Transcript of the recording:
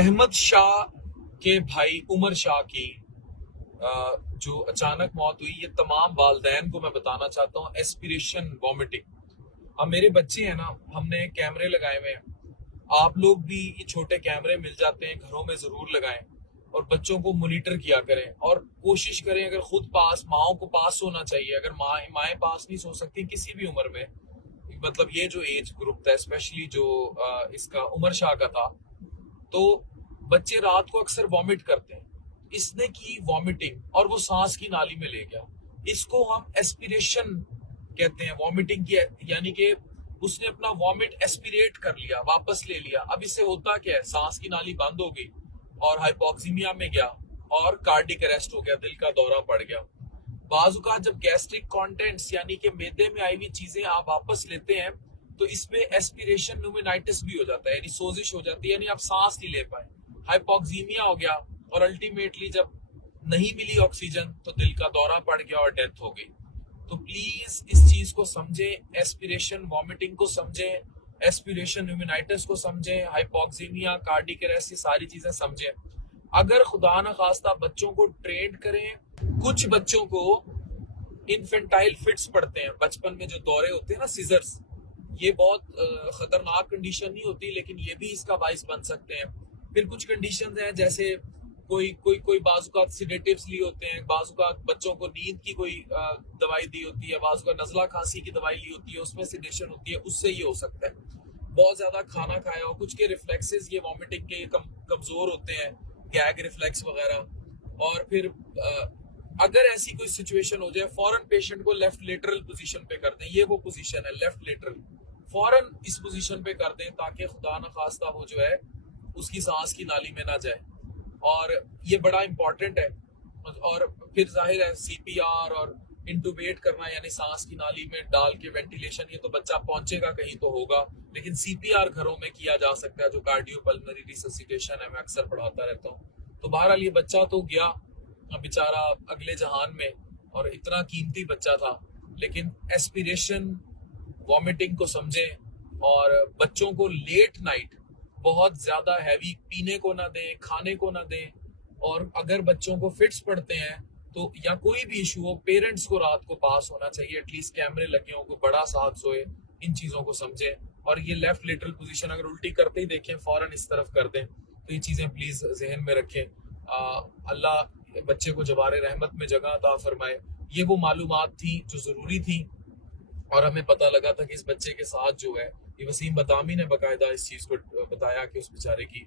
अहमद शाह के भाई उमर शाह की जो अचानक मौत हुई, ये तमाम वालदैन को मैं बताना चाहता हूँ। Aspiration vomiting. अब मेरे बच्चे हैं ना, हमने कैमरे लगाए हुए हैं। आप लोग भी ये छोटे कैमरे मिल जाते हैं, घरों में जरूर लगाएं और बच्चों को मॉनिटर किया करें और कोशिश करें, अगर खुद पास, माओ को पास होना चाहिए। अगर माएँ पास नहीं सो सकती किसी भी उम्र में, मतलब ये जो एज ग्रुप था, स्पेशली जो इसका उमर शाह का था, तो बच्चे रात को अक्सर वॉमिट करते हैं। इसने की वॉमिटिंग और वो सांस की नाली में ले गया। इसको हम एस्पिरेशन कहते हैं, वॉमिटिंग की, यानी कि उसने अपना वॉमिट एस्पिरेट कर लिया, वापस ले लिया। अब इससे होता क्या है, सांस की नाली बंद हो गई और हाइपोक्सीमिया में गया और कार्डिक अरेस्ट हो गया, दिल का दौरा पड़ गया। बाजुका जब गैस्ट्रिक कंटेंट्स यानी कि मैदे में आई हुई चीजें आप वापस लेते हैं, तो इसमें एस्पिरेशन न्यूमेनाइटिस भी हो जाता है, यानी सोजिश हो जाती है, यानी आप सांस नहीं ले पाए, हाइपोक्सीमिया हो गया और अल्टीमेटली जब नहीं मिली ऑक्सीजन तो दिल का दौरा पड़ गया और डेथ हो गई। तो प्लीज इस चीज को समझें, एस्पिरेशन वॉमिटिंग को समझें, एस्पिरेशन न्यूमेनाइटिस को समझें, हाइपोक्सीमिया, कार्डिक अरेस्ट, ये सारी चीजें समझें। अगर खुदा न खास्ता बच्चों को ट्रेन करें, कुछ बच्चों को इन्फेंटाइल फिट्स पड़ते हैं बचपन में, जो दौरे होते हैं ना, सीजर्स, ये बहुत खतरनाक कंडीशन नहीं होती, लेकिन ये भी इसका बाइस बन सकते हैं। फिर कुछ कंडीशंस हैं, जैसे कोई बाजुकात सिडेटिव्स लिए होते हैं, बाजुकात बच्चों को नींद की कोई दवाई दी होती है, बाजुकात नजला खांसी की दवाई ली होती है, उसमें सिडेशन होती है, उससे ये हो सकता है। बहुत ज्यादा खाना खाया हो, कुछ के रिफ्लेक्सेस ये वॉमिटिंग के कमजोर होते हैं, गैग रिफ्लेक्स वगैरह। और फिर अगर ऐसी कोई सिचुएशन हो जाए, फौरन पेशेंट को लेफ्ट लेटरल पोजीशन पे कर दें। ये वो पोजीशन है, लेफ्ट लेटरल, फौरन इस पोजीशन पे कर दें ताकि खुदा न खास्ता वो जो है उसकी सांस की नाली में ना जाए, और ये बड़ा इंपॉर्टेंट है। और फिर जाहिर है सीपीआर और इंटूबेट करना, यानी सांस की नाली में डाल के वेंटिलेशन, ये तो बच्चा पहुंचेगा कहीं तो होगा, लेकिन सीपीआर घरों में किया जा सकता है, जो कार्डियोपल्मोनरी रिससिटेशन है, मैं अक्सर पढ़ाता रहता हूँ। तो बहरहाल ये बच्चा तो गया बेचारा अगले जहान में, और इतना कीमती बच्चा था। लेकिन एस्पिरेशन वॉमिटिंग को समझें, और बच्चों को लेट नाइट बहुत ज्यादा हैवी पीने को ना दें, खाने को ना दें। और अगर बच्चों को फिट्स पड़ते हैं तो, या कोई भी इशू हो, पेरेंट्स को रात को पास होना चाहिए, एटलीस्ट कैमरे लगे हों, कोई बड़ा साथ सोए। इन चीजों को समझें, और ये लेफ्ट लेटरल पोजीशन अगर उल्टी करते ही देखें, फौरन इस तरफ कर दें। तो ये चीजें प्लीज जहन में रखें। अल्लाह बच्चे को जवारे रहमत में जगह अता फरमाए। ये वो मालूमात थी जो जरूरी थी, और हमें पता लगा था कि इस बच्चे के साथ जो है, ये वसीम बतामी ने बाकायदा इस चीज को बताया कि उस बेचारे की